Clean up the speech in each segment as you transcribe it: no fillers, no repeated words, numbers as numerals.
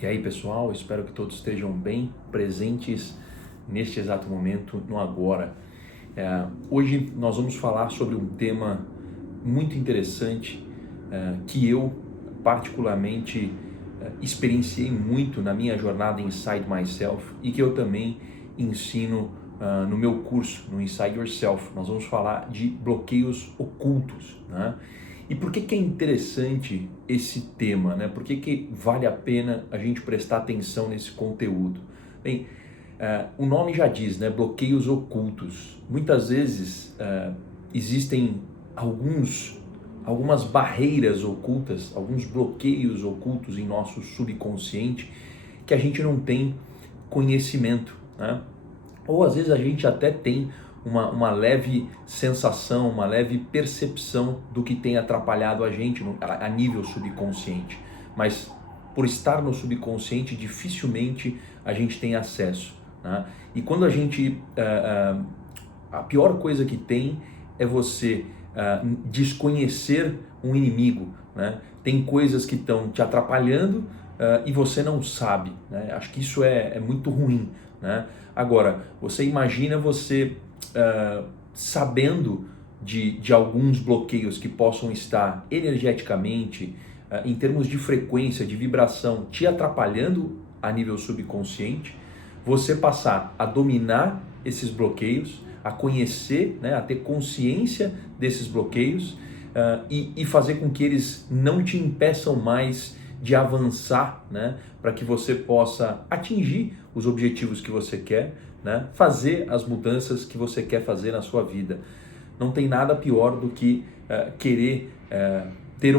E aí, pessoal, espero que todos estejam bem presentes neste exato momento, no agora. Hoje nós vamos falar sobre um tema muito interessante que eu particularmente experienciei muito na minha jornada Inside Myself e que eu também ensino no meu curso, no Inside Yourself. Nós vamos falar de bloqueios ocultos, né? E por que é interessante esse tema, né? Por que vale a pena a gente prestar atenção nesse conteúdo? Bem, o nome já diz, né? Bloqueios ocultos. Muitas vezes existem algumas barreiras ocultas, alguns bloqueios ocultos em nosso subconsciente que a gente não tem conhecimento, né? Ou às vezes a gente até tem uma leve sensação, uma leve percepção do que tem atrapalhado a gente a nível subconsciente. Mas por estar no subconsciente, dificilmente a gente tem acesso, né? E quando a gente... a pior coisa que tem é você desconhecer um inimigo, né? Tem coisas que estão te atrapalhando e você não sabe, né? Acho que isso é muito ruim, né? Agora, você imagina você sabendo de alguns bloqueios que possam estar energeticamente, em termos de frequência, de vibração, te atrapalhando a nível subconsciente, você passar a dominar esses bloqueios, a conhecer, né, a ter consciência desses bloqueios e fazer com que eles não te impeçam mais de avançar, né, para que você possa atingir os objetivos que você quer, né, fazer as mudanças que você quer fazer na sua vida. Não tem nada pior do que querer ter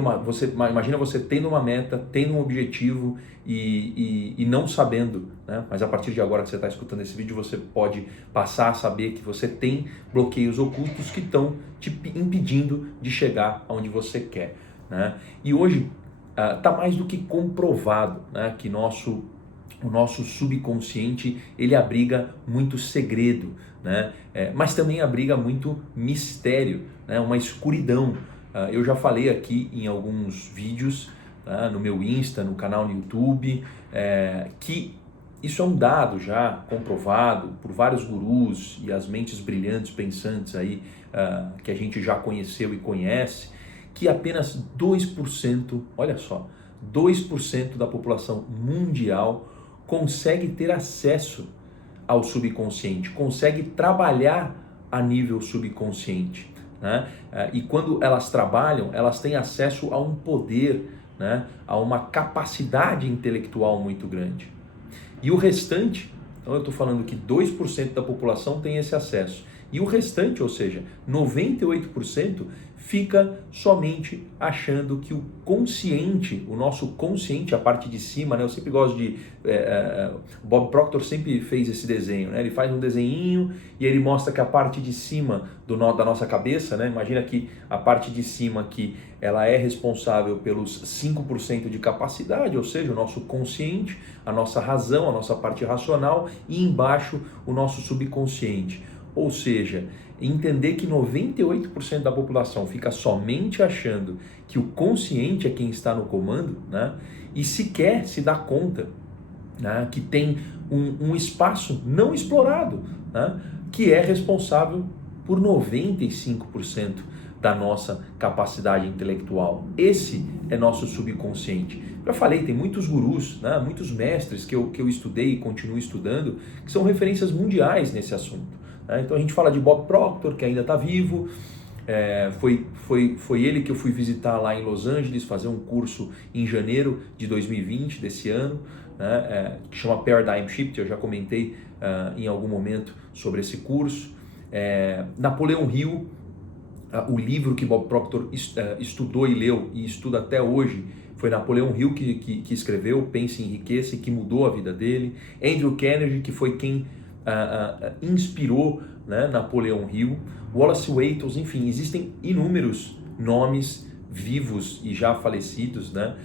imagina você tendo uma meta, tendo um objetivo e não sabendo, né? Mas a partir de agora que você está escutando esse vídeo, você pode passar a saber que você tem bloqueios ocultos que estão te impedindo de chegar aonde você quer, né? E hoje está mais do que comprovado, né, que o nosso subconsciente ele abriga muito segredo, né? Mas também abriga muito mistério, né? Uma escuridão. Eu já falei aqui em alguns vídeos, no meu Insta, no canal no YouTube, que isso é um dado já comprovado por vários gurus e as mentes brilhantes pensantes aí, que a gente já conheceu e conhece, que apenas 2%, olha só, 2% da população mundial consegue ter acesso ao subconsciente, consegue trabalhar a nível subconsciente, né? E quando elas trabalham, elas têm acesso a um poder, né? A uma capacidade intelectual muito grande. E o restante, então eu estou falando que 2% da população tem esse acesso. E o restante, ou seja, 98%, fica somente achando que o consciente, o nosso consciente, a parte de cima, né? Eu sempre gosto de... Bob Proctor sempre fez esse desenho, né? Ele faz um desenhinho e ele mostra que a parte de cima da nossa cabeça, né? Imagina que a parte de cima aqui, ela é responsável pelos 5% de capacidade, ou seja, o nosso consciente, a nossa razão, a nossa parte racional, e embaixo o nosso subconsciente. Ou seja, entender que 98% da população fica somente achando que o consciente é quem está no comando, né? E sequer se dá conta, né, que tem um espaço não explorado, né, que é responsável por 95% da nossa capacidade intelectual. Esse é nosso subconsciente. Já falei, tem muitos gurus, né, muitos mestres que eu estudei e continuo estudando, que são referências mundiais nesse assunto. Então a gente fala de Bob Proctor, que ainda está vivo. Foi ele que eu fui visitar lá em Los Angeles, fazer um curso em janeiro de 2020, desse ano, né, que chama Paradigm Shift. Eu já comentei em algum momento sobre esse curso. Napoleão Hill, o livro que Bob Proctor estudou e leu e estuda até hoje, foi Napoleão Hill que escreveu Pense em Riqueza e que mudou a vida dele. Andrew Carnegie, que foi quem inspirou, né, Napoleão Hill. Wallace Wattles, enfim, existem inúmeros nomes vivos e já falecidos, né,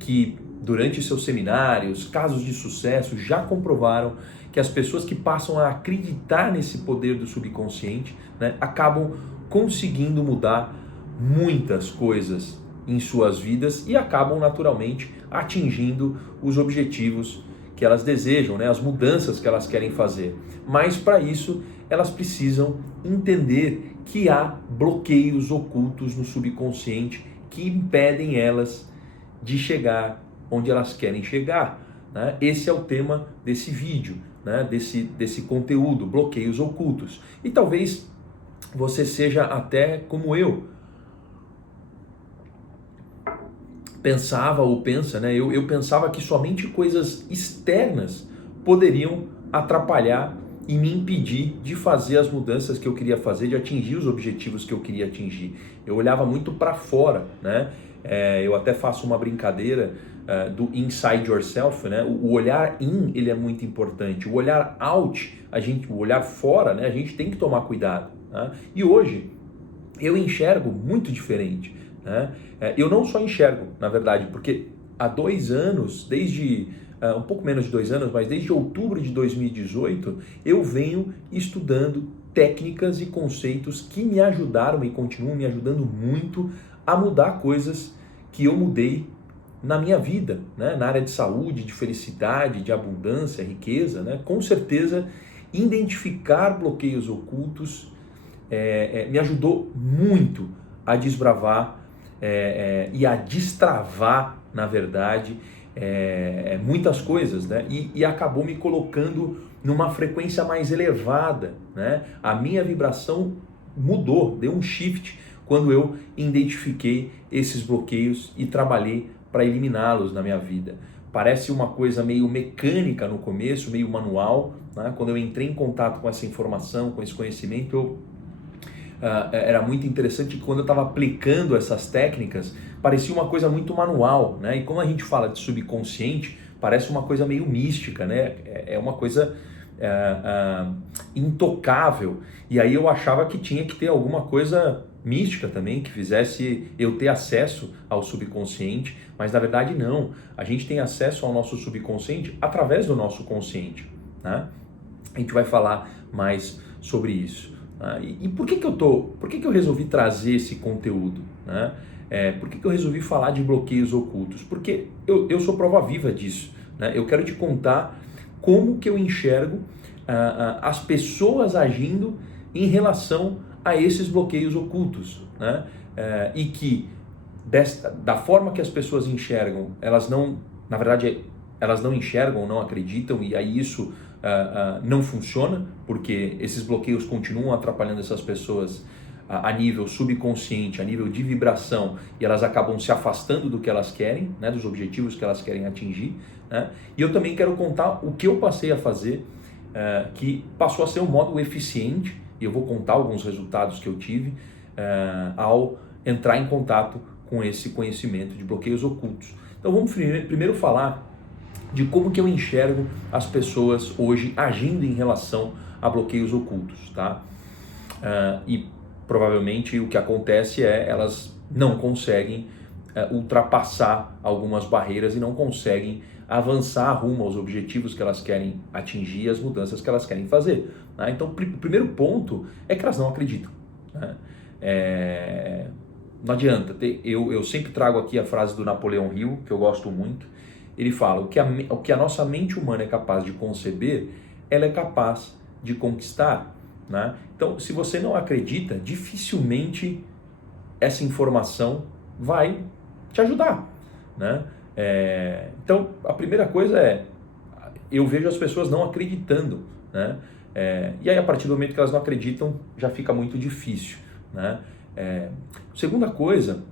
que durante seus seminários, casos de sucesso, já comprovaram que as pessoas que passam a acreditar nesse poder do subconsciente, né, acabam conseguindo mudar muitas coisas em suas vidas e acabam naturalmente atingindo os objetivos que elas desejam, né? As mudanças que elas querem fazer. Mas para isso elas precisam entender que há bloqueios ocultos no subconsciente que impedem elas de chegar onde elas querem chegar, né? Esse é o tema desse vídeo, né? desse conteúdo, bloqueios ocultos. E talvez você seja até como eu, pensava ou pensa, né? Eu pensava que somente coisas externas poderiam atrapalhar e me impedir de fazer as mudanças que eu queria fazer, de atingir os objetivos que eu queria atingir. Eu olhava muito para fora, né? Eu até faço uma brincadeira do inside yourself, né? O olhar in, ele é muito importante. O olhar out, o olhar fora, né? A gente tem que tomar cuidado, né? E hoje eu enxergo muito diferente, né? Eu não só enxergo, na verdade, porque há 2 anos, desde um pouco menos de 2 anos, mas desde outubro de 2018, eu venho estudando técnicas e conceitos que me ajudaram e continuam me ajudando muito a mudar coisas que eu mudei na minha vida, né? Na área de saúde, de felicidade, de abundância, riqueza, né? Com certeza, identificar bloqueios ocultos me ajudou muito a desbravar e a destravar, na verdade, muitas coisas, né? E acabou me colocando numa frequência mais elevada, né? A minha vibração mudou, deu um shift quando eu identifiquei esses bloqueios e trabalhei para eliminá-los na minha vida. Parece uma coisa meio mecânica no começo, meio manual, né? Quando eu entrei em contato com essa informação, com esse conhecimento, era muito interessante que quando eu estava aplicando essas técnicas, parecia uma coisa muito manual, né? E como a gente fala de subconsciente, parece uma coisa meio mística, né? É uma coisa intocável. E aí eu achava que tinha que ter alguma coisa mística também, que fizesse eu ter acesso ao subconsciente, mas na verdade não. A gente tem acesso ao nosso subconsciente através do nosso consciente, né? A gente vai falar mais sobre isso. E por que eu resolvi trazer esse conteúdo, né? Por que eu resolvi falar de bloqueios ocultos? Porque eu sou prova viva disso, né? Eu quero te contar como que eu enxergo as pessoas agindo em relação a esses bloqueios ocultos, né? E que da forma que as pessoas enxergam, elas não, na verdade, elas não enxergam, não acreditam, e aí isso não funciona, porque esses bloqueios continuam atrapalhando essas pessoas a nível subconsciente, a nível de vibração, e elas acabam se afastando do que elas querem, né, dos objetivos que elas querem atingir, né? E eu também quero contar o que eu passei a fazer, que passou a ser um modo eficiente, e eu vou contar alguns resultados que eu tive ao entrar em contato com esse conhecimento de bloqueios ocultos. Então vamos primeiro falar de como que eu enxergo as pessoas hoje agindo em relação a bloqueios ocultos, tá? E provavelmente o que acontece elas não conseguem ultrapassar algumas barreiras e não conseguem avançar rumo aos objetivos que elas querem atingir, as mudanças que elas querem fazer, né? Então o primeiro ponto é que elas não acreditam, né? Não adianta, eu sempre trago aqui a frase do Napoleão Hill, que eu gosto muito. Ele fala, o que a nossa mente humana é capaz de conceber, ela é capaz de conquistar, né? Então, se você não acredita, dificilmente essa informação vai te ajudar, né? Então, a primeira coisa eu vejo as pessoas não acreditando, né? E aí, a partir do momento que elas não acreditam, já fica muito difícil, né? Segunda coisa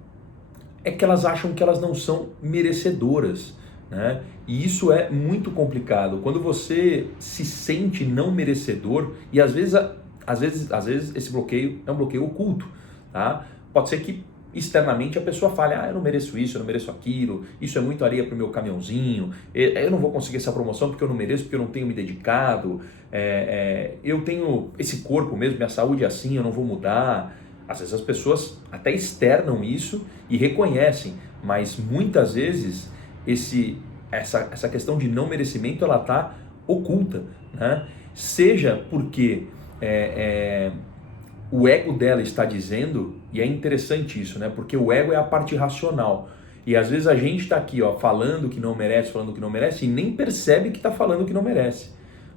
é que elas acham que elas não são merecedoras, né? E isso é muito complicado. Quando você se sente não merecedor, e às vezes esse bloqueio é um bloqueio oculto, tá? Pode ser que externamente a pessoa fale, eu não mereço isso, eu não mereço aquilo, isso é muito areia para o meu caminhãozinho, eu não vou conseguir essa promoção porque eu não mereço, porque eu não tenho me dedicado, eu tenho esse corpo mesmo, minha saúde é assim, eu não vou mudar. Às vezes as pessoas até externam isso e reconhecem, mas muitas vezes essa questão de não merecimento ela está oculta, né? Seja porque o ego dela está dizendo E é interessante isso, né? Porque o ego é a parte racional. E às vezes a gente está aqui, ó, falando que não merece, falando que não merece, e nem percebe que está falando que não merece.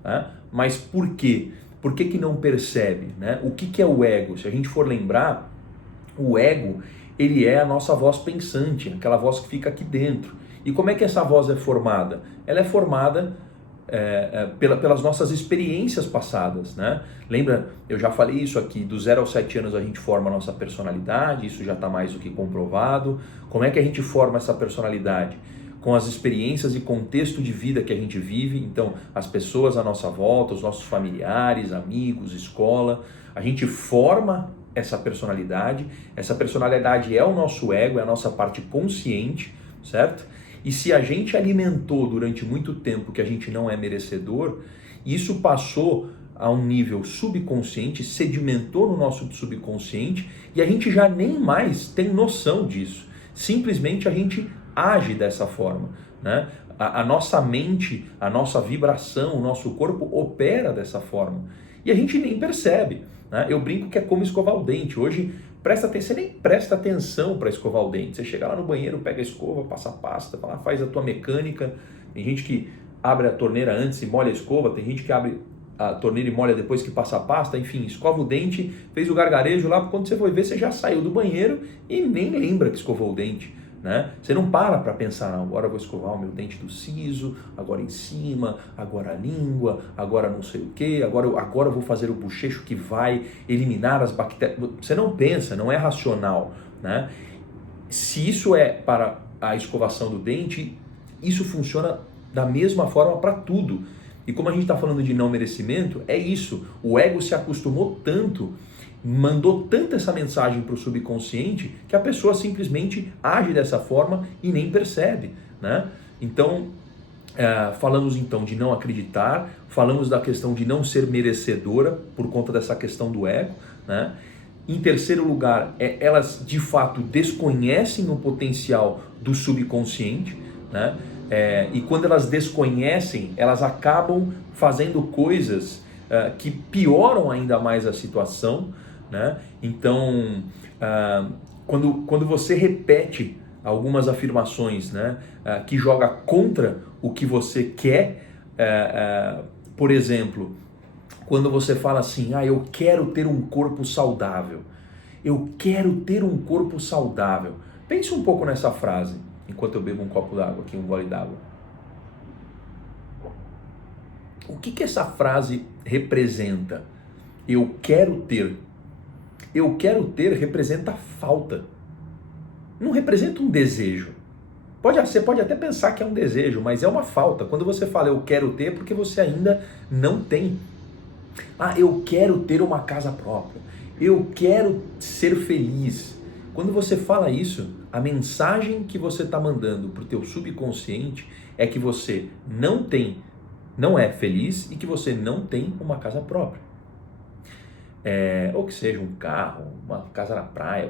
Né? Mas por quê? Por que que não percebe? Né? O que que é o ego? Se a gente for lembrar, o ego, ele é a nossa voz pensante, aquela voz que fica aqui dentro. E como é que essa voz é formada? Ela é formada pelas nossas experiências passadas, né? Lembra, eu já falei isso aqui, do 0 aos 7 anos a gente forma a nossa personalidade, isso já está mais do que comprovado. Como é que a gente forma essa personalidade? Com as experiências e contexto de vida que a gente vive, então as pessoas à nossa volta, os nossos familiares, amigos, escola, a gente forma essa personalidade é o nosso ego, é a nossa parte consciente, certo? E se a gente alimentou durante muito tempo que a gente não é merecedor, isso passou a um nível subconsciente, sedimentou no nosso subconsciente e a gente já nem mais tem noção disso. Simplesmente a gente age dessa forma, né? A nossa mente, a nossa vibração, o nosso corpo opera dessa forma e a gente nem percebe, né? Eu brinco que é como escovar o dente. Hoje, você nem presta atenção para escovar o dente. Você chega lá no banheiro, pega a escova, passa a pasta, faz a tua mecânica. Tem gente que abre a torneira antes e molha a escova, tem gente que abre a torneira e molha depois que passa a pasta, enfim, escova o dente, fez o gargarejo lá, quando você foi ver, você já saiu do banheiro e nem lembra que escovou o dente. Né? Você não para pensar, não, agora eu vou escovar o meu dente do siso, agora em cima, agora a língua, agora não sei o que, agora eu vou fazer o bochecho que vai eliminar as bactérias. Você não pensa, não é racional. Né? Se isso é para a escovação do dente, isso funciona da mesma forma para tudo. E como a gente está falando de não merecimento, é isso. O ego se acostumou tanto, mandou tanto essa mensagem para o subconsciente que a pessoa simplesmente age dessa forma e nem percebe, né? Então, falamos então de não acreditar, falamos da questão de não ser merecedora por conta dessa questão do ego, né? Em terceiro lugar, elas de fato desconhecem o potencial do subconsciente, né? E quando elas desconhecem, elas acabam fazendo coisas que pioram ainda mais a situação, né? Então, quando você repete algumas afirmações, né, que joga contra o que você quer, por exemplo, quando você fala assim, eu quero ter um corpo saudável, eu quero ter um corpo saudável. Pense um pouco nessa frase, enquanto eu bebo um copo d'água aqui, um gole d'água. O que essa frase representa? Eu quero ter. Eu quero ter representa falta. Não representa um desejo. Você pode até pensar que é um desejo, mas é uma falta. Quando você fala eu quero ter, é porque você ainda não tem. Eu quero ter uma casa própria. Eu quero ser feliz. Quando você fala isso, a mensagem que você está mandando para o teu subconsciente é que você não é feliz e que você não tem uma casa própria. Ou que seja um carro, uma casa na praia, eu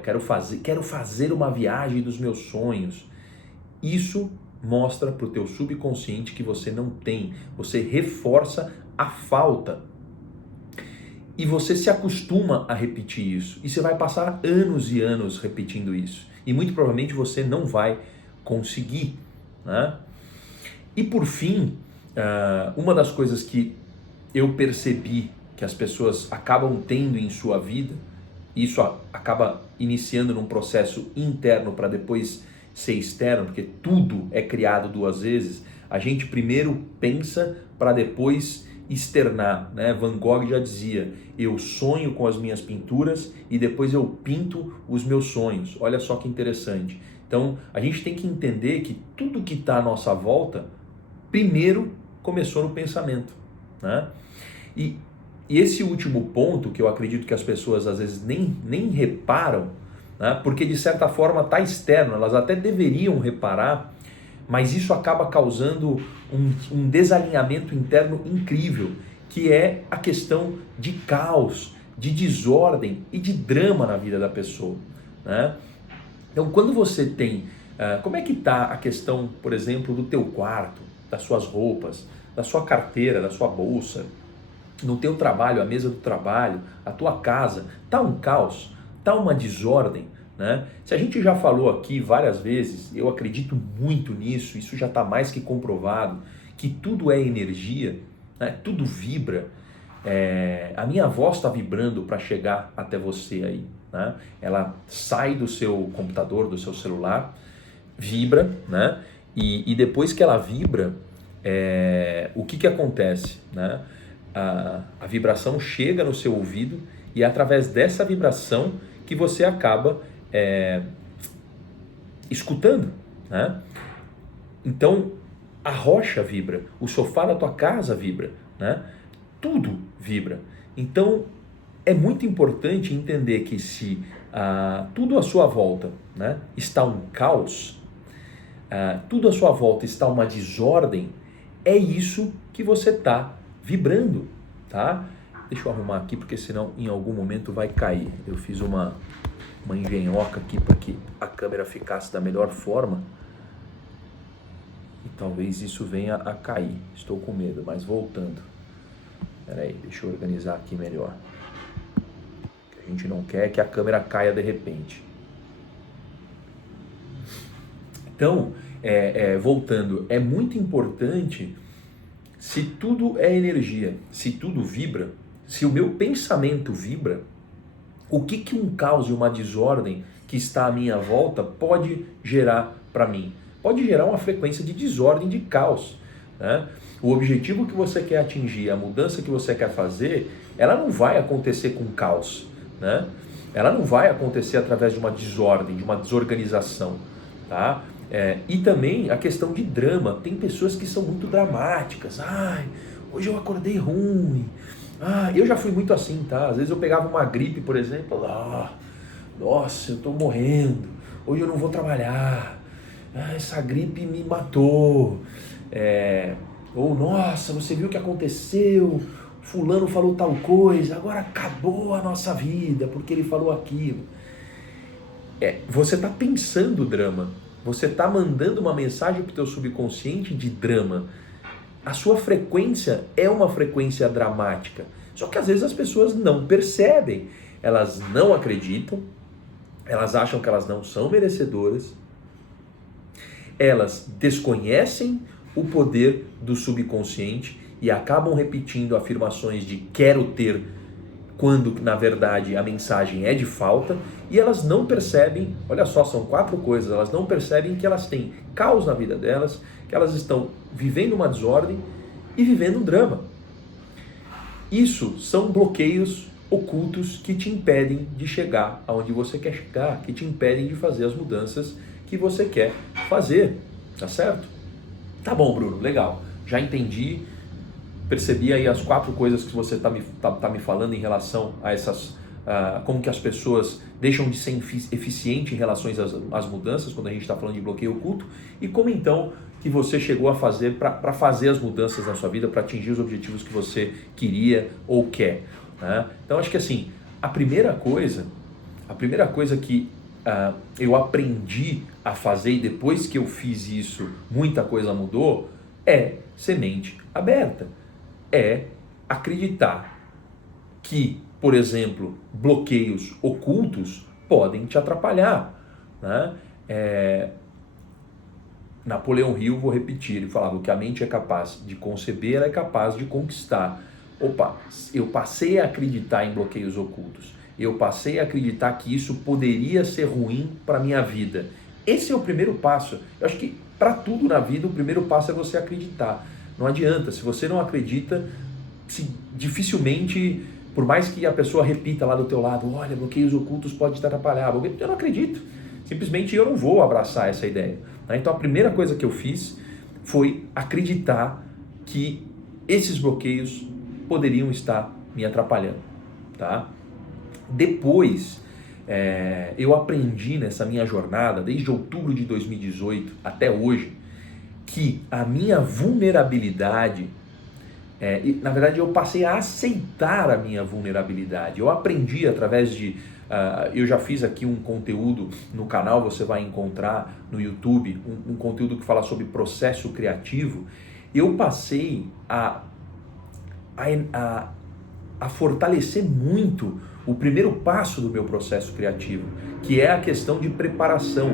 quero fazer uma viagem dos meus sonhos. Isso mostra para o teu subconsciente que você não tem, você reforça a falta. E você se acostuma a repetir isso. E você vai passar anos e anos repetindo isso. E muito provavelmente você não vai conseguir. Né? E por fim, uma das coisas que eu percebi que as pessoas acabam tendo em sua vida, isso acaba iniciando num processo interno para depois ser externo, porque tudo é criado duas vezes. A gente primeiro pensa para depois externar, né? Van Gogh já dizia, eu sonho com as minhas pinturas e depois eu pinto os meus sonhos. Olha só que interessante. Então, a gente tem que entender que tudo que está à nossa volta, primeiro começou no pensamento, né? E esse último ponto, que eu acredito que as pessoas às vezes nem reparam, né? Porque de certa forma está externo, elas até deveriam reparar, mas isso acaba causando um desalinhamento interno incrível, que é a questão de caos, de desordem e de drama na vida da pessoa, né? Então, quando você tem... como é que está a questão, por exemplo, do teu quarto, das suas roupas, da sua carteira, da sua bolsa, no teu trabalho, a mesa do trabalho, a tua casa? Está um caos? tá uma desordem, né? Se a gente já falou aqui várias vezes, eu acredito muito nisso, isso já está mais que comprovado, que tudo é energia, né? Tudo vibra. A minha voz está vibrando para chegar até você aí, né? Ela sai do seu computador, do seu celular, vibra, né? E depois que ela vibra, o que acontece, né? A vibração chega no seu ouvido e é através dessa vibração que você acaba escutando, né? Então, a rocha vibra, o sofá da tua casa vibra, né? Tudo vibra. Então, é muito importante entender que se tudo à sua volta, né, está um caos, tudo à sua volta está uma desordem, é isso que você está vibrando, tá? Deixa eu arrumar aqui, porque senão em algum momento vai cair. Eu fiz uma engenhoca aqui para que a câmera ficasse da melhor forma. E talvez isso venha a cair. Estou com medo, mas voltando. Espera aí, deixa eu organizar aqui melhor. O que a gente não quer é que a câmera caia de repente. Então, voltando, é muito importante, se tudo é energia, se tudo vibra, se o meu pensamento vibra, o que um caos e uma desordem que está à minha volta pode gerar para mim? Pode gerar uma frequência de desordem, de caos, né? O objetivo que você quer atingir, a mudança que você quer fazer, ela não vai acontecer com caos, né? Ela não vai acontecer através de uma desordem, de uma desorganização, tá? E também a questão de drama. Tem pessoas que são muito dramáticas. Ai, hoje eu acordei ruim. Eu já fui muito assim, tá? Às vezes eu pegava uma gripe, por exemplo. Nossa, eu tô morrendo. Hoje eu não vou trabalhar. Essa gripe me matou. Ou, nossa, você viu o que aconteceu? Fulano falou tal coisa. Agora acabou a nossa vida porque ele falou aquilo. Você está pensando drama. Você está mandando uma mensagem para o teu subconsciente de drama. A sua frequência é uma frequência dramática. Só que às vezes as pessoas não percebem. Elas não acreditam. Elas acham que elas não são merecedoras. Elas desconhecem o poder do subconsciente e acabam repetindo afirmações de quero ter, quando na verdade a mensagem é de falta, e elas não percebem, olha só, são 4 coisas, elas não percebem que elas têm caos na vida delas, que elas estão vivendo uma desordem e vivendo um drama. Isso são bloqueios ocultos que te impedem de chegar aonde você quer chegar, que te impedem de fazer as mudanças que você quer fazer, tá certo? Tá bom, Bruno, legal, já entendi, percebi aí as 4 coisas que você tá me falando em relação a essas, como que as pessoas deixam de ser eficientes em relação às mudanças, quando a gente está falando de bloqueio oculto, e como então que você chegou a fazer para fazer as mudanças na sua vida, para atingir os objetivos que você queria ou quer, né? Então acho que assim, a primeira coisa que eu aprendi a fazer, e depois que eu fiz isso, muita coisa mudou, é semente aberta. É acreditar que, por exemplo, bloqueios ocultos podem te atrapalhar, né? Napoleão Hill, vou repetir, ele falava que a mente é capaz de conceber, ela é capaz de conquistar. Eu passei a acreditar em bloqueios ocultos. Eu passei a acreditar que isso poderia ser ruim para a minha vida. Esse é o primeiro passo. Eu acho que para tudo na vida, o primeiro passo é você acreditar. Não adianta, se você não acredita, dificilmente, por mais que a pessoa repita lá do teu lado, olha, bloqueios ocultos podem te atrapalhar, eu não acredito. Simplesmente eu não vou abraçar essa ideia. Então a primeira coisa que eu fiz foi acreditar que esses bloqueios poderiam estar me atrapalhando, tá? Depois, eu aprendi nessa minha jornada, desde outubro de 2018 até hoje, que a minha vulnerabilidade, na verdade eu passei a aceitar a minha vulnerabilidade. Eu aprendi através de, eu já fiz aqui um conteúdo no canal, você vai encontrar no YouTube, um conteúdo que fala sobre processo criativo. Eu passei a fortalecer muito o primeiro passo do meu processo criativo, que é a questão de preparação.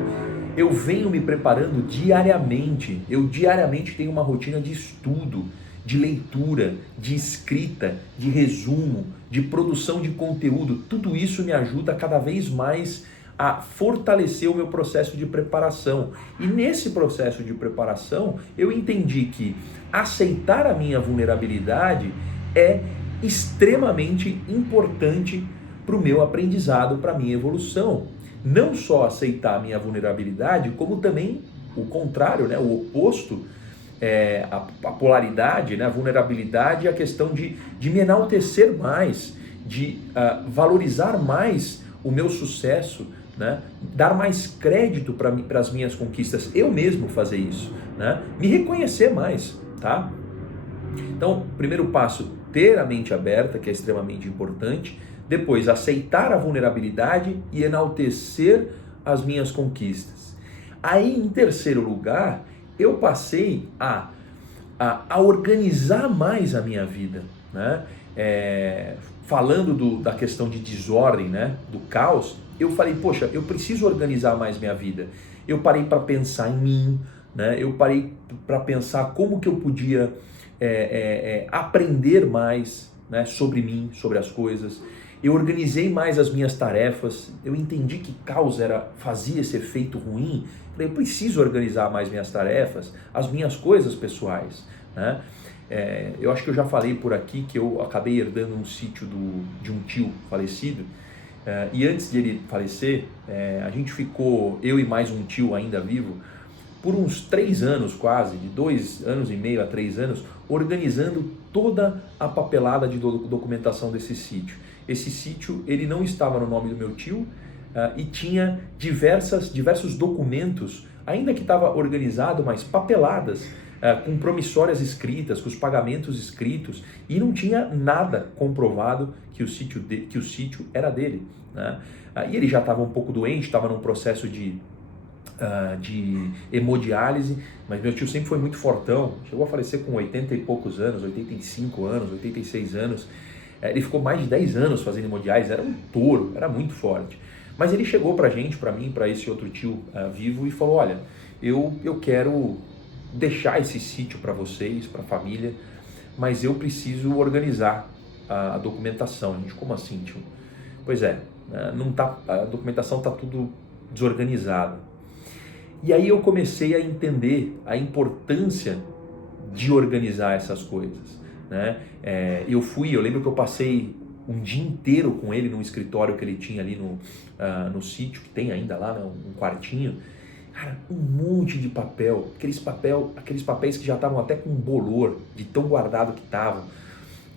Eu venho me preparando diariamente, eu diariamente tenho uma rotina de estudo, de leitura, de escrita, de resumo, de produção de conteúdo. Tudo isso me ajuda cada vez mais a fortalecer o meu processo de preparação. E nesse processo de preparação, eu entendi que aceitar a minha vulnerabilidade é extremamente importante para o meu aprendizado, para a minha evolução. Não só aceitar a minha vulnerabilidade, como também o contrário, né? O oposto, a polaridade, né? A vulnerabilidade, a questão de me enaltecer mais, de valorizar mais o meu sucesso, né? Dar mais crédito para as minhas conquistas, eu mesmo fazer isso, né? Me reconhecer mais, tá? Então, primeiro passo, ter a mente aberta, que é extremamente importante. Depois, aceitar a vulnerabilidade e enaltecer as minhas conquistas. Aí, em terceiro lugar, eu passei a organizar mais a minha vida, né? Falando da questão de desordem, né? Do caos, eu falei, poxa, eu preciso organizar mais minha vida. Eu parei para pensar em mim, né? Eu parei para pensar como que eu podia aprender mais, né? Sobre mim, sobre as coisas. Eu organizei mais as minhas tarefas, eu entendi que caos fazia esse efeito ruim. Eu preciso organizar mais minhas tarefas, as minhas coisas pessoais, né? Eu acho que eu já falei por aqui que eu acabei herdando um sítio de um tio falecido, e antes de ele falecer, a gente ficou, eu e mais um tio ainda vivo, por uns 3 anos quase, de 2 anos e meio a 3 anos, organizando toda a papelada de documentação desse sítio. Esse sítio, ele não estava no nome do meu tio, e tinha diversos documentos, ainda que estava organizado, mas papeladas, com promissórias escritas, com os pagamentos escritos, e não tinha nada comprovado que o sítio era dele, né? E ele já estava um pouco doente, estava num processo de hemodiálise, mas meu tio sempre foi muito fortão, chegou a falecer com 80 e poucos anos, 85 anos, 86 anos, ele ficou mais de 10 anos fazendo hemodiálise, era um touro, era muito forte. Mas ele chegou pra gente, pra mim, pra esse outro tio vivo e falou, olha, eu quero deixar esse sítio para vocês, para a família, mas eu preciso organizar a documentação. A gente, como assim, tio? Pois não tá, a documentação está tudo desorganizada. E aí eu comecei a entender a importância de organizar essas coisas, né? Eu lembro que eu passei um dia inteiro com ele no escritório que ele tinha ali no sítio, que tem ainda lá, né, um quartinho. Cara, um monte de papel, aqueles papéis que já estavam até com bolor, de tão guardado que estavam.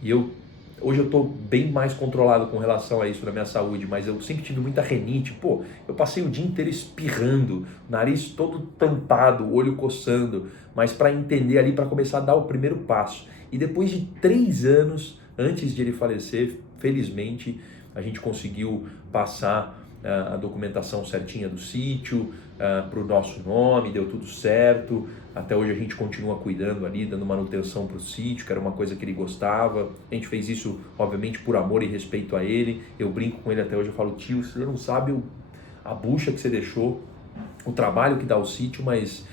E hoje eu estou bem mais controlado com relação a isso na minha saúde, mas eu sempre tive muita renite. Pô, eu passei o dia inteiro espirrando, nariz todo tampado, olho coçando, mas para entender ali, para começar a dar o primeiro passo. E depois de 3 anos, antes de ele falecer, felizmente, a gente conseguiu passar a documentação certinha do sítio, para o nosso nome, deu tudo certo. Até hoje a gente continua cuidando ali, dando manutenção para o sítio, que era uma coisa que ele gostava. A gente fez isso, obviamente, por amor e respeito a ele. Eu brinco com ele até hoje, eu falo, tio, você não sabe a bucha que você deixou, o trabalho que dá o sítio, mas,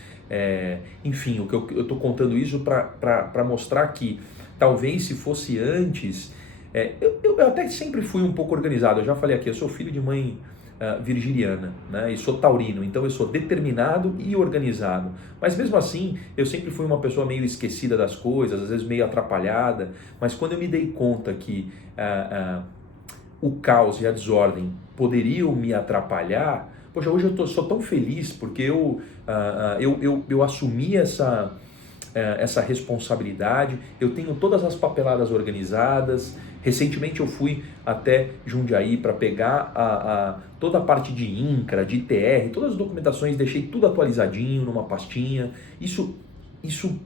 enfim, o que eu estou contando isso para mostrar que talvez se fosse antes, eu até sempre fui um pouco organizado. Eu já falei aqui, eu sou filho de mãe virginiana, né? E sou taurino, então eu sou determinado e organizado, mas mesmo assim eu sempre fui uma pessoa meio esquecida das coisas, às vezes meio atrapalhada, mas quando eu me dei conta que o caos e a desordem poderiam me atrapalhar, poxa, hoje eu sou tão feliz porque eu assumi essa responsabilidade, eu tenho todas as papeladas organizadas. Recentemente eu fui até Jundiaí para pegar toda a parte de INCRA, de ITR, todas as documentações, deixei tudo atualizadinho numa pastinha. Isso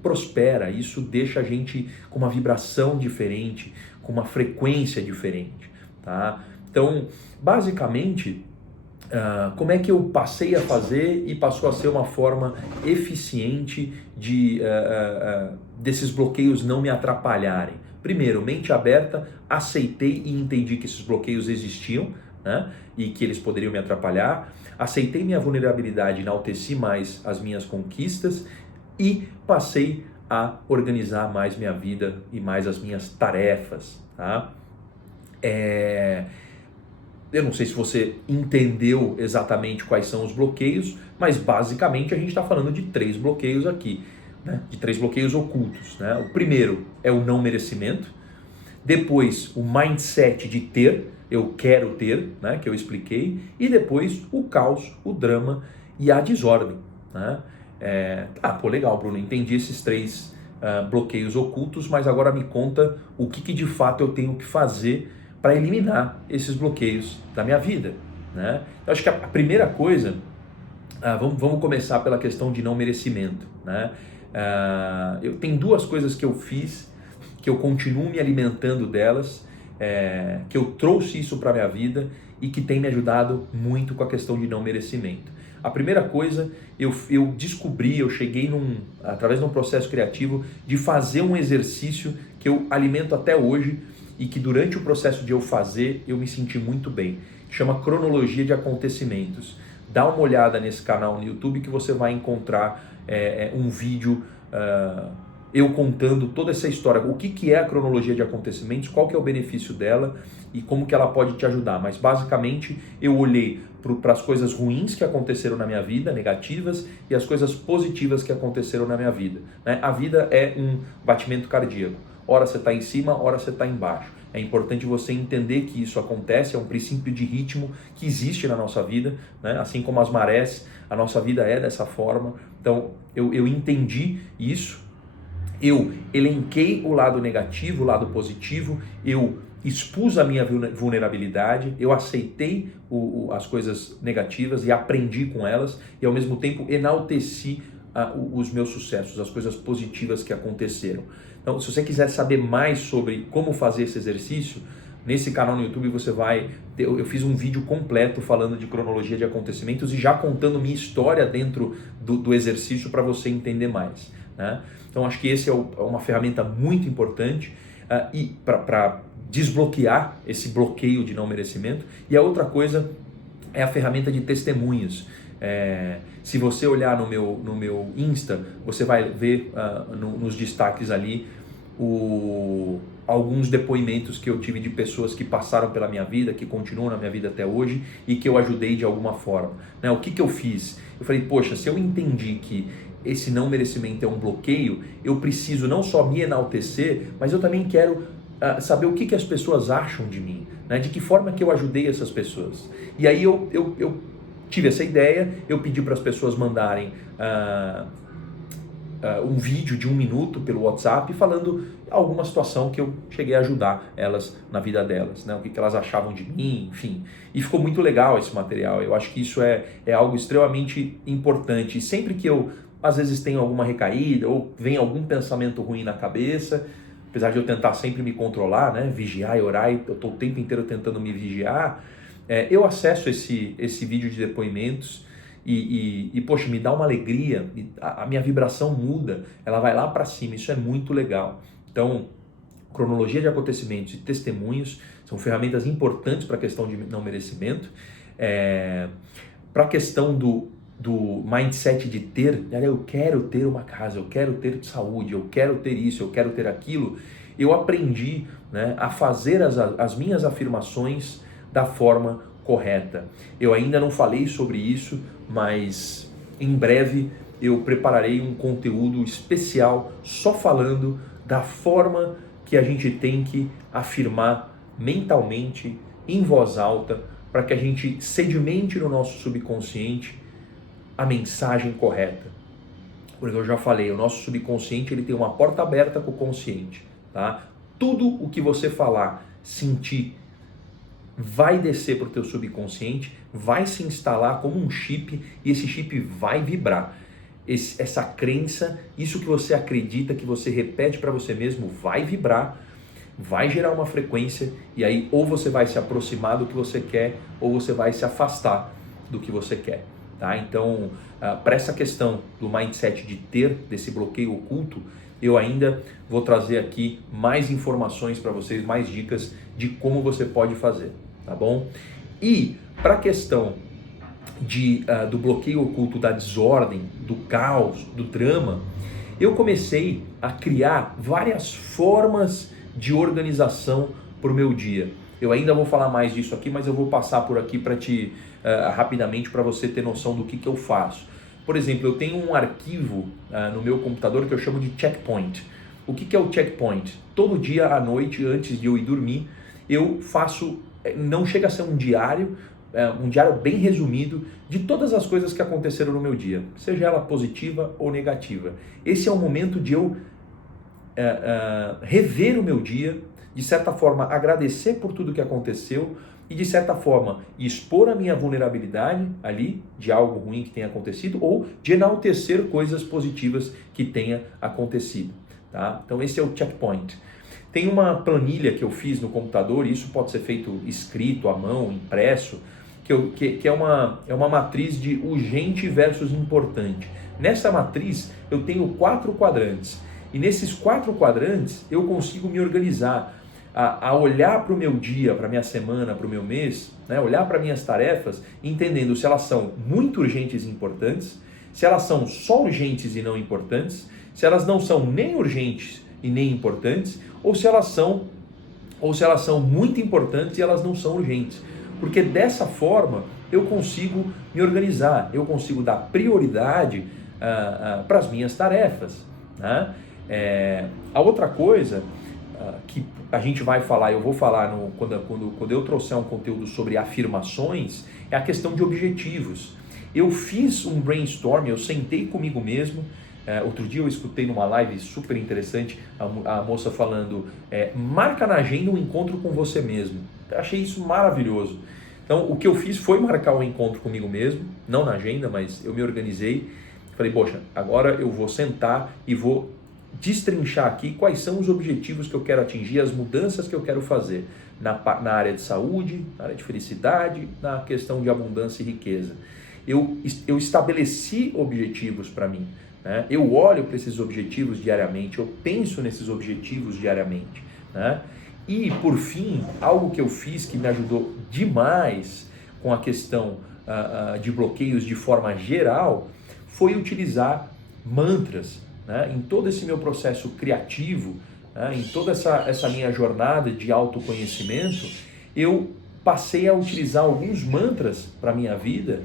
prospera, isso deixa a gente com uma vibração diferente, com uma frequência diferente, tá? Então, basicamente, como é que eu passei a fazer e passou a ser uma forma eficiente desses bloqueios não me atrapalharem? Primeiro, mente aberta, aceitei e entendi que esses bloqueios existiam, né? E que eles poderiam me atrapalhar. Aceitei minha vulnerabilidade, enalteci mais as minhas conquistas e passei a organizar mais minha vida e mais as minhas tarefas, tá? Eu não sei se você entendeu exatamente quais são os bloqueios, mas basicamente a gente está falando de 3 bloqueios aqui, né? De 3 bloqueios ocultos, né? O primeiro é o não merecimento, depois o mindset de ter, eu quero ter, né? Que eu expliquei, e depois o caos, o drama e a desordem, né? Legal, Bruno, entendi esses 3 bloqueios ocultos, mas agora me conta o que de fato eu tenho que fazer para eliminar esses bloqueios da minha vida, né? Eu acho que a primeira coisa, vamos começar pela questão de não merecimento, né? Eu tenho 2 coisas que eu fiz, que eu continuo me alimentando delas, que eu trouxe isso para a minha vida e que tem me ajudado muito com a questão de não merecimento. A primeira coisa, eu descobri, eu cheguei através de um processo criativo, de fazer um exercício que eu alimento até hoje e que durante o processo de eu fazer, eu me senti muito bem. Chama cronologia de acontecimentos. Dá uma olhada nesse canal no YouTube que você vai encontrar um vídeo eu contando toda essa história, o que é a cronologia de acontecimentos, qual que é o benefício dela e como que ela pode te ajudar. Mas basicamente eu olhei para as coisas ruins que aconteceram na minha vida, negativas, e as coisas positivas que aconteceram na minha vida, né? A vida é um batimento cardíaco. Ora você está em cima, ora você está embaixo. É importante você entender que isso acontece, é um princípio de ritmo que existe na nossa vida, né? Assim como as marés, a nossa vida é dessa forma. Então eu entendi isso, eu elenquei o lado negativo, o lado positivo, eu expus a minha vulnerabilidade, eu aceitei as coisas negativas e aprendi com elas e ao mesmo tempo enalteci os meus sucessos, as coisas positivas que aconteceram. Então, se você quiser saber mais sobre como fazer esse exercício, nesse canal no YouTube você vai... Eu fiz um vídeo completo falando de cronologia de acontecimentos e já contando minha história dentro do exercício para você entender mais, né? Então, acho que esse é uma ferramenta muito importante e para desbloquear esse bloqueio de não merecimento. E a outra coisa é a ferramenta de testemunhos. Se você olhar no meu Insta, você vai ver nos destaques ali alguns depoimentos que eu tive de pessoas que passaram pela minha vida, que continuam na minha vida até hoje e que eu ajudei de alguma forma, né? O que eu fiz? Eu falei, poxa, se eu entendi que esse não merecimento é um bloqueio, eu preciso não só me enaltecer, mas eu também quero saber o que as pessoas acham de mim, né? De que forma que eu ajudei essas pessoas. E aí eu tive essa ideia, eu pedi para as pessoas mandarem um vídeo de 1 minuto pelo WhatsApp falando alguma situação que eu cheguei a ajudar elas na vida delas, né? O que elas achavam de mim, enfim. E ficou muito legal esse material. Eu acho que isso é algo extremamente importante. E sempre que eu, às vezes, tenho alguma recaída ou vem algum pensamento ruim na cabeça, apesar de eu tentar sempre me controlar, né? Vigiar e orar, eu estou o tempo inteiro tentando me vigiar, eu acesso esse vídeo de depoimentos e poxa, me dá uma alegria, a minha vibração muda, ela vai lá para cima, isso é muito legal. Então, cronologia de acontecimentos e testemunhos são ferramentas importantes para a questão de não merecimento. Para a questão do mindset de ter, eu quero ter uma casa, eu quero ter saúde, eu quero ter isso, eu quero ter aquilo, eu aprendi, né, a fazer as minhas afirmações da forma correta. Eu ainda não falei sobre isso, mas em breve eu prepararei um conteúdo especial só falando da forma que a gente tem que afirmar mentalmente, em voz alta, para que a gente sedimente no nosso subconsciente a mensagem correta. Porque eu já falei, o nosso subconsciente ele tem uma porta aberta com o consciente, tá? Tudo o que você falar, sentir, vai descer para o teu subconsciente, vai se instalar como um chip e esse chip vai vibrar. Essa crença, isso que você acredita, que você repete para você mesmo, vai vibrar, vai gerar uma frequência e aí ou você vai se aproximar do que você quer ou você vai se afastar do que você quer. Tá? Então, para essa questão do mindset de ter, desse bloqueio oculto, eu ainda vou trazer aqui mais informações para vocês, mais dicas de como você pode fazer, tá bom? E para a questão do bloqueio oculto, da desordem, do caos, do drama, eu comecei a criar várias formas de organização para o meu dia. Eu ainda vou falar mais disso aqui, mas eu vou passar por aqui para rapidamente para você ter noção do que eu faço. Por exemplo, eu tenho um arquivo no meu computador que eu chamo de checkpoint. O que é o checkpoint? Todo dia à noite, antes de eu ir dormir, eu faço, não chega a ser um diário bem resumido de todas as coisas que aconteceram no meu dia, seja ela positiva ou negativa. Esse é o momento de eu rever o meu dia, de certa forma agradecer por tudo que aconteceu e de certa forma expor a minha vulnerabilidade ali de algo ruim que tenha acontecido ou de enaltecer coisas positivas que tenha acontecido, tá? Então esse é o checkpoint. Tem uma planilha que eu fiz no computador, e isso pode ser feito escrito, à mão, impresso, que é uma matriz de urgente versus importante. Nessa matriz eu tenho 4 quadrantes, e nesses 4 quadrantes eu consigo me organizar, a olhar para o meu dia, para a minha semana, para o meu mês, né? Olhar para minhas tarefas, entendendo se elas são muito urgentes e importantes, se elas são só urgentes e não importantes, se elas não são nem urgentes e nem importantes, ou se elas são muito importantes e elas não são urgentes. Porque dessa forma eu consigo me organizar, eu consigo dar prioridade para as minhas tarefas, né? A outra coisa que a gente vai falar, eu vou falar quando eu trouxer um conteúdo sobre afirmações, é a questão de objetivos. Eu fiz um brainstorm, eu sentei comigo mesmo. Outro dia eu escutei numa live super interessante a moça falando, marca na agenda um encontro com você mesmo. Eu achei isso maravilhoso. Então o que eu fiz foi marcar um encontro comigo mesmo, não na agenda, mas eu me organizei. Falei, poxa, agora eu vou sentar e vou destrinchar aqui quais são os objetivos que eu quero atingir, as mudanças que eu quero fazer na área de saúde, na área de felicidade, na questão de abundância e riqueza. Eu estabeleci objetivos para mim, né? Eu olho para esses objetivos diariamente, eu penso nesses objetivos diariamente, né? E por fim, algo que eu fiz que me ajudou demais com a questão de bloqueios de forma geral foi utilizar mantras, né? Em todo esse meu processo criativo, né? Em toda essa minha jornada de autoconhecimento, eu passei a utilizar alguns mantras para a minha vida,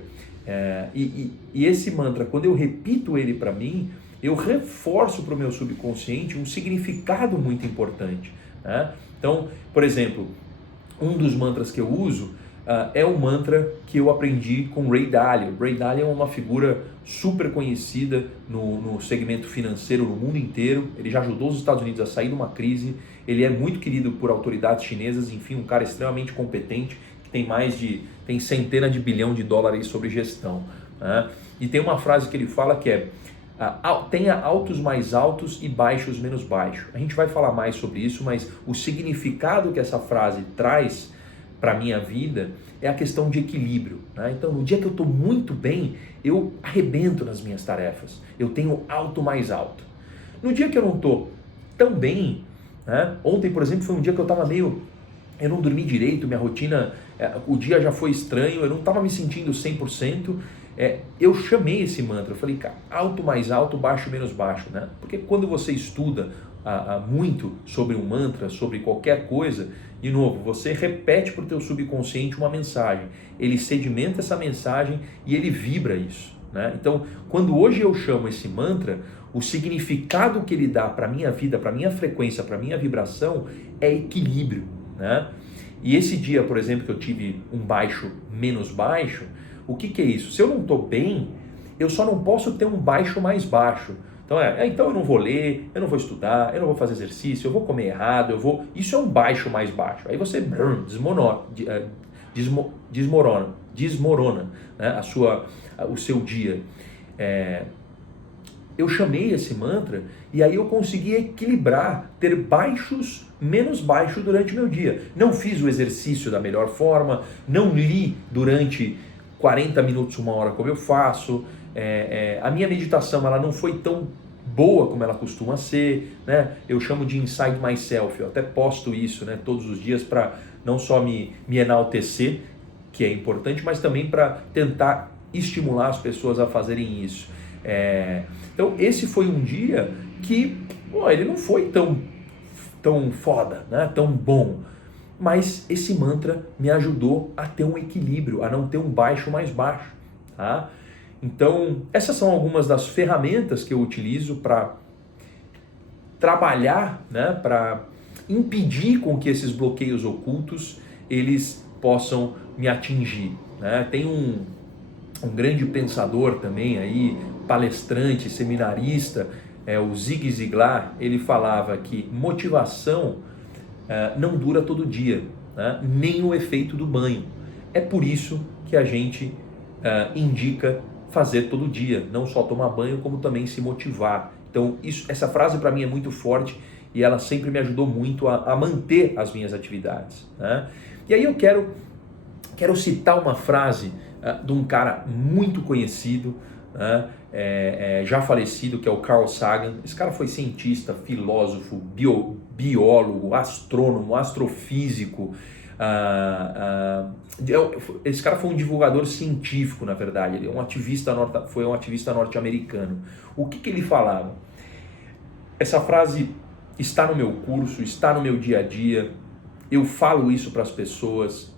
e esse mantra, quando eu repito ele para mim, eu reforço para o meu subconsciente um significado muito importante, né? Então, por exemplo, um dos mantras que eu uso é um mantra que eu aprendi com Ray Dalio. Ray Dalio é uma figura super conhecida no segmento financeiro no mundo inteiro. Ele já ajudou os Estados Unidos a sair de uma crise. Ele é muito querido por autoridades chinesas. Enfim, um cara extremamente competente que tem centenas de bilhão de dólares sobre gestão, né? E tem uma frase que ele fala que é: tenha altos mais altos e baixos menos baixos. A gente vai falar mais sobre isso, mas o significado que essa frase traz para a minha vida é a questão de equilíbrio, né? Então, no dia que eu estou muito bem, eu arrebento nas minhas tarefas, eu tenho alto mais alto. No dia que eu não estou tão bem, né? Ontem, por exemplo, foi um dia que eu estava eu não dormi direito, minha rotina, o dia já foi estranho, eu não estava me sentindo 100%, eu chamei esse mantra, eu falei, cara, alto mais alto, baixo menos baixo, né? Porque quando você estuda muito sobre um mantra, sobre qualquer coisa, de novo, você repete para o teu subconsciente uma mensagem, ele sedimenta essa mensagem e ele vibra isso, né? Então, quando hoje eu chamo esse mantra, o significado que ele dá para a minha vida, para a minha frequência, para a minha vibração é equilíbrio, né? E esse dia, por exemplo, que eu tive um baixo menos baixo, o que é isso? Se eu não estou bem, eu só não posso ter um baixo mais baixo. Então eu não vou ler, eu não vou estudar, eu não vou fazer exercício, eu vou comer errado, isso é um baixo mais baixo. Aí você desmorona, né, o seu dia. Eu chamei esse mantra e aí eu consegui equilibrar, ter baixos menos baixos durante o meu dia. Não fiz o exercício da melhor forma, não li durante 40 minutos, 1 hora como eu faço. A minha meditação ela não foi tão boa como ela costuma ser, né? Eu chamo de inside myself, eu até posto isso, né, todos os dias para não só me enaltecer, que é importante, mas também para tentar estimular as pessoas a fazerem isso. Então esse foi um dia que, ele não foi tão foda, né, tão bom, mas esse mantra me ajudou a ter um equilíbrio, a não ter um baixo mais baixo, tá? Então, essas são algumas das ferramentas que eu utilizo para trabalhar, né, para impedir com que esses bloqueios ocultos eles possam me atingir, né? Tem um grande pensador também aí, palestrante, seminarista, o Zig Ziglar, ele falava que motivação não dura todo dia, né? Nem o efeito do banho. É por isso que a gente indica fazer todo dia, não só tomar banho, como também se motivar. Então, essa frase para mim é muito forte e ela sempre me ajudou muito a manter as minhas atividades, né? E aí eu quero citar uma frase de um cara muito conhecido, né? Já falecido, que é o Carl Sagan. Esse cara foi cientista, filósofo, biólogo, astrônomo, astrofísico. Esse cara foi um divulgador científico, na verdade. Ele foi um ativista norte-americano. O que ele falava? Essa frase está no meu curso, está no meu dia a dia. Eu falo isso para as pessoas.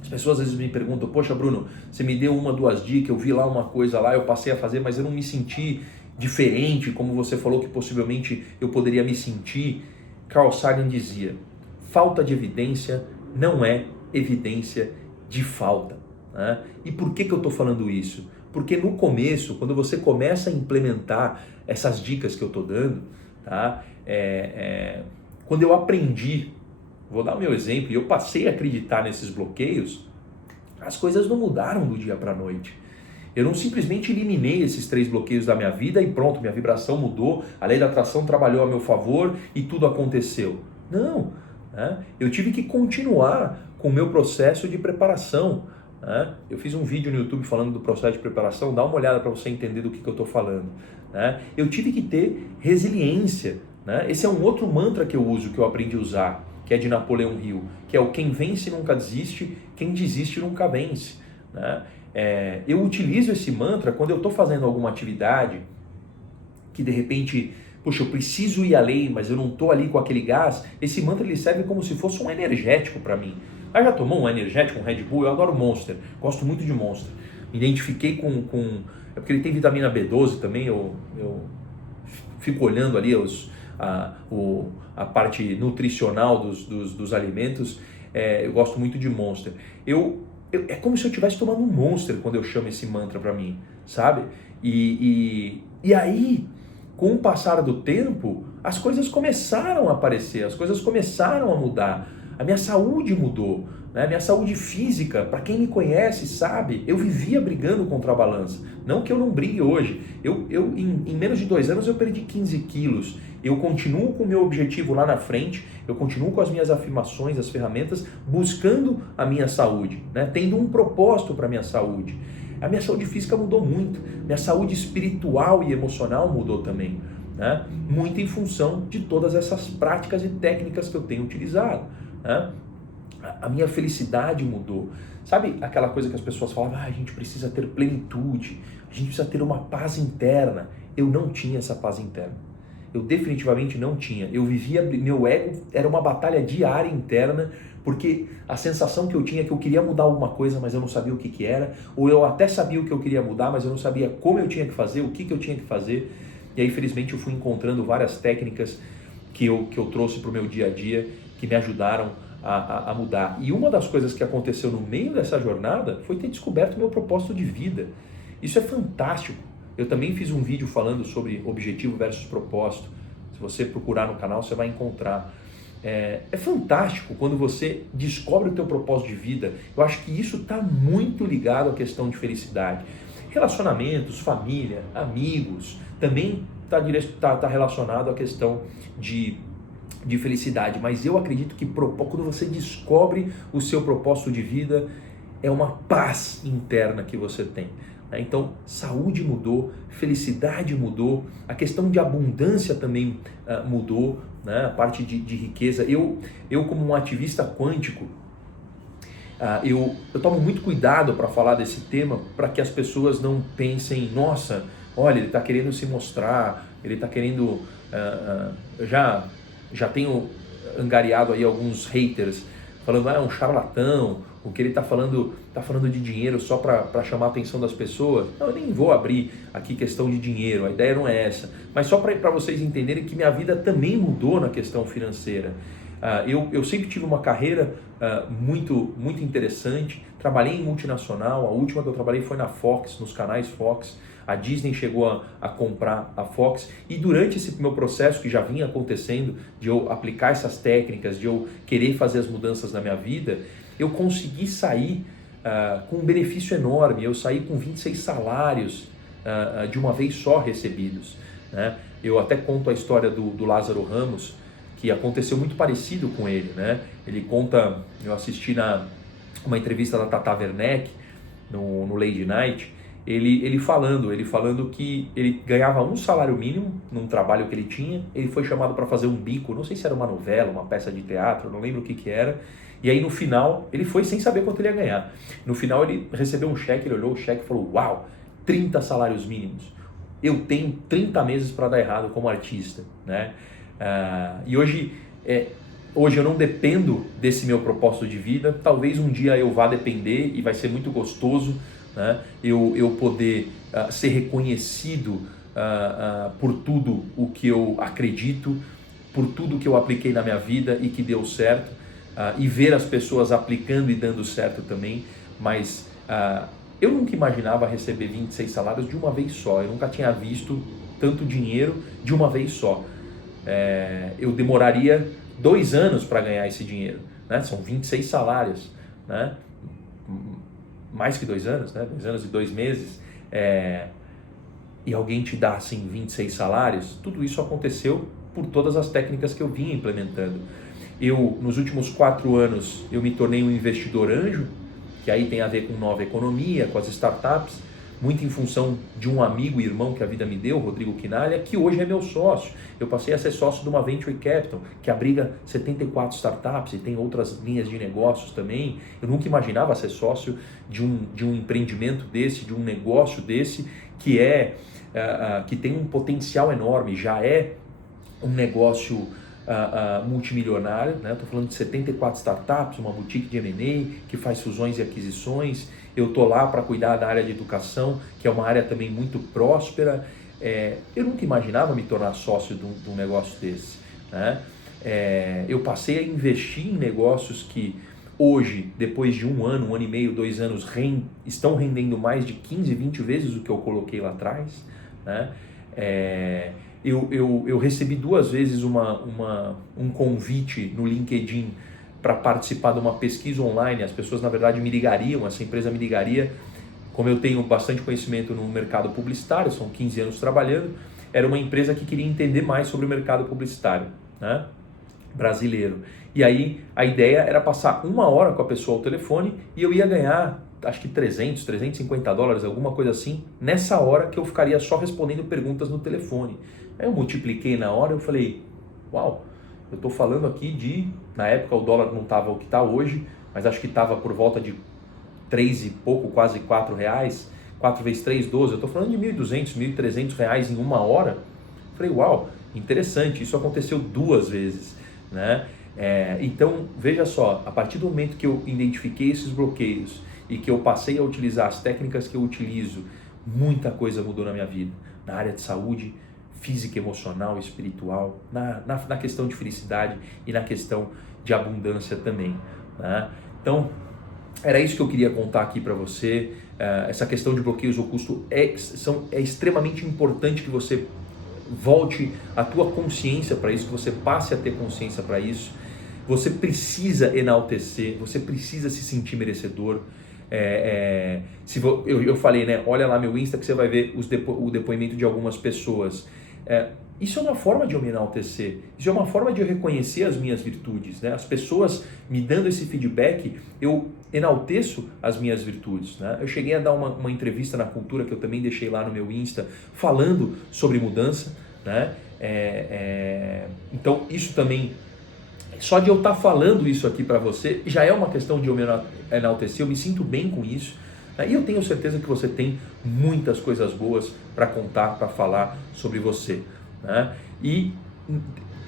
As pessoas às vezes me perguntam: poxa, Bruno, você me deu 1, 2 dicas, eu vi lá uma coisa lá, eu passei a fazer, mas eu não me senti diferente, como você falou que possivelmente eu poderia me sentir. Carl Sagan dizia: falta de evidência não é evidência de falta, né? E por que eu estou falando isso? Porque no começo, quando você começa a implementar essas dicas que eu estou dando, tá? Quando eu aprendi, vou dar o meu exemplo, e eu passei a acreditar nesses bloqueios, as coisas não mudaram do dia para a noite. Eu não simplesmente eliminei esses 3 bloqueios da minha vida e pronto, minha vibração mudou, a lei da atração trabalhou a meu favor e tudo aconteceu. Não, né? Eu tive que continuar com o meu processo de preparação, né? Eu fiz um vídeo no YouTube falando do processo de preparação, dá uma olhada para você entender do que eu estou falando, né? Eu tive que ter resiliência, né? Esse é um outro mantra que eu uso, que eu aprendi a usar, que é de Napoleão Hill, que é o quem vence nunca desiste, quem desiste nunca vence, né? Eu utilizo esse mantra quando eu estou fazendo alguma atividade que de repente, puxa, eu preciso ir além, mas eu não estou ali com aquele gás. Esse mantra ele serve como se fosse um energético para mim. Já tomou um energético, um Red Bull? Eu adoro Monster, gosto muito de Monster. Me identifiquei com é porque ele tem vitamina B12 também, eu fico olhando ali a parte nutricional dos alimentos. Eu gosto muito de Monster. É como se eu estivesse tomando um Monster quando eu chamo esse mantra para mim, sabe? E aí, com o passar do tempo, as coisas começaram a aparecer, as coisas começaram a mudar. A minha saúde mudou, né? Minha saúde física, para quem me conhece sabe, eu vivia brigando contra a balança. Não que eu não brigue hoje. Em menos de 2 anos eu perdi 15 quilos. Eu continuo com o meu objetivo lá na frente, eu continuo com as minhas afirmações, as ferramentas, buscando a minha saúde, né? Tendo um propósito para a minha saúde. A minha saúde física mudou muito, minha saúde espiritual e emocional mudou também, né? Muito em função de todas essas práticas e técnicas que eu tenho utilizado, né? A minha felicidade mudou. Sabe aquela coisa que as pessoas falam: a gente precisa ter plenitude, a gente precisa ter uma paz interna. Eu não tinha essa paz interna. Eu definitivamente não tinha. Eu vivia, meu ego era uma batalha diária interna, porque a sensação que eu tinha é que eu queria mudar alguma coisa, mas eu não sabia o que era, ou eu até sabia o que eu queria mudar, mas eu não sabia como eu tinha que fazer, o que eu tinha que fazer. E aí, felizmente, eu fui encontrando várias técnicas que eu trouxe para o meu dia a dia, que me ajudaram a mudar. E uma das coisas que aconteceu no meio dessa jornada foi ter descoberto o meu propósito de vida. Isso é fantástico. Eu também fiz um vídeo falando sobre objetivo versus propósito. Se você procurar no canal, você vai encontrar. É fantástico quando você descobre o teu propósito de vida. Eu acho que isso está muito ligado à questão de felicidade. Relacionamentos, família, amigos, também está relacionado à questão de felicidade. Mas eu acredito que quando você descobre o seu propósito de vida, é uma paz interna que você tem. né? Então, saúde mudou, felicidade mudou, a questão de abundância também mudou, né? A parte de riqueza. Eu, como um ativista quântico, eu tomo muito cuidado para falar desse tema, para que as pessoas não pensem, nossa, olha, ele está querendo se mostrar, ele está querendo... eu já tenho angariado aí alguns haters, falando, é um charlatão, o que ele está falando de dinheiro só para chamar a atenção das pessoas. Não, eu nem vou abrir aqui questão de dinheiro, a ideia não é essa. Mas só para vocês entenderem que minha vida também mudou na questão financeira. Eu sempre tive uma carreira muito interessante, trabalhei em multinacional, a última que eu trabalhei foi na Fox, nos canais Fox. A Disney chegou a comprar a Fox, e durante esse meu processo que já vinha acontecendo, de eu aplicar essas técnicas, de eu querer fazer as mudanças na minha vida, eu consegui sair com um benefício enorme. Eu saí com 26 salários de uma vez só recebidos, né? Eu até conto a história do Lázaro Ramos, que aconteceu muito parecido com ele, né? Ele conta, eu assisti uma entrevista da Tata Werneck no Lady Night, ele falando que ele ganhava um salário mínimo num trabalho que ele tinha, ele foi chamado para fazer um bico, não sei se era uma novela, uma peça de teatro, não lembro o que era, e aí no final, ele foi sem saber quanto ele ia ganhar. No final ele recebeu um cheque, ele olhou o cheque e falou, uau, 30 salários mínimos, eu tenho 30 meses para dar errado como artista, né? E hoje eu não dependo desse meu propósito de vida, talvez um dia eu vá depender e vai ser muito gostoso, né? Eu poder ser reconhecido por tudo o que eu acredito, por tudo que eu apliquei na minha vida e que deu certo, e ver as pessoas aplicando e dando certo também, mas eu nunca imaginava receber 26 salários de uma vez só, eu nunca tinha visto tanto dinheiro de uma vez só. Eu demoraria 2 anos para ganhar esse dinheiro, né? São 26 salários, né? Mais que 2 anos, né? 2 anos e 2 meses, e alguém te dá assim 26 salários, tudo isso aconteceu por todas as técnicas que eu vinha implementando. Nos últimos 4 anos, eu me tornei um investidor anjo, que aí tem a ver com nova economia, com as startups, muito em função de um amigo e irmão que a vida me deu, Rodrigo Quinalha, que hoje é meu sócio. Eu passei a ser sócio de uma Venture Capital, que abriga 74 startups e tem outras linhas de negócios também. Eu nunca imaginava ser sócio de um empreendimento desse, de um negócio desse, que tem um potencial enorme, já é um negócio multimilionário, né? Estou falando de 74 startups, uma boutique de M&A que faz fusões e aquisições. Eu estou lá para cuidar da área de educação, que é uma área também muito próspera. Eu nunca imaginava me tornar sócio de um negócio desse, né? Eu passei a investir em negócios que hoje, depois de 1 ano, 1 ano e meio, 2 anos, estão rendendo mais de 15, 20 vezes o que eu coloquei lá atrás, né? Eu recebi 2 vezes um convite no LinkedIn para participar de uma pesquisa online. As pessoas, na verdade, me ligariam, essa empresa me ligaria. Como eu tenho bastante conhecimento no mercado publicitário, são 15 anos trabalhando, era uma empresa que queria entender mais sobre o mercado publicitário, né, brasileiro. E aí a ideia era passar 1 hora com a pessoa ao telefone e eu ia ganhar, acho que 350 dólares, alguma coisa assim, nessa hora que eu ficaria só respondendo perguntas no telefone. Aí eu multipliquei na hora, eu falei, uau, eu estou falando aqui na época o dólar não estava o que está hoje, mas acho que estava por volta de 3 e pouco, quase 4 reais, 4 vezes 3, 12, eu estou falando de 1.200, 1.300 reais em 1 hora. Eu falei, uau, interessante, isso aconteceu 2 vezes, né? Então, veja só, a partir do momento que eu identifiquei esses bloqueios e que eu passei a utilizar as técnicas que eu utilizo, muita coisa mudou na minha vida, na área de saúde, física, emocional, espiritual, na questão de felicidade e na questão de abundância também, né? Então, era isso que eu queria contar aqui para você. Essa questão de bloqueios ocultos é extremamente importante que você volte a tua consciência para isso, que você passe a ter consciência para isso. Você precisa enaltecer, você precisa se sentir merecedor. Eu falei, né? Olha lá meu Insta que você vai ver o depoimento de algumas pessoas. Isso é uma forma de eu me enaltecer, isso é uma forma de eu reconhecer as minhas virtudes, né? As pessoas me dando esse feedback, eu enalteço as minhas virtudes, né? Eu cheguei a dar uma entrevista na Cultura, que eu também deixei lá no meu Insta, falando sobre mudança, né? Então isso também, só de eu estar falando isso aqui para você, já é uma questão de eu me enaltecer, eu me sinto bem com isso, né? E eu tenho certeza que você tem muitas coisas boas para contar, para falar sobre você, né? E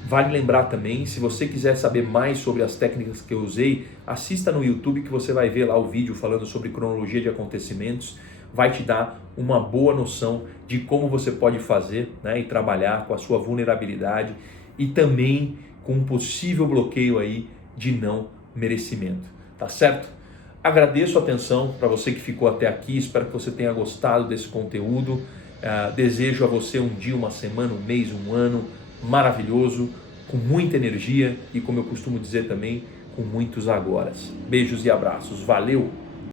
vale lembrar também, se você quiser saber mais sobre as técnicas que eu usei, assista no YouTube que você vai ver lá o vídeo falando sobre cronologia de acontecimentos, vai te dar uma boa noção de como você pode fazer, né, e trabalhar com a sua vulnerabilidade e também com um possível bloqueio aí de não merecimento, tá certo? Agradeço a atenção para você que ficou até aqui, espero que você tenha gostado desse conteúdo. Desejo a você um dia, uma semana, um mês, um ano maravilhoso, com muita energia e, como eu costumo dizer também, com muitos agoras. Beijos e abraços. Valeu!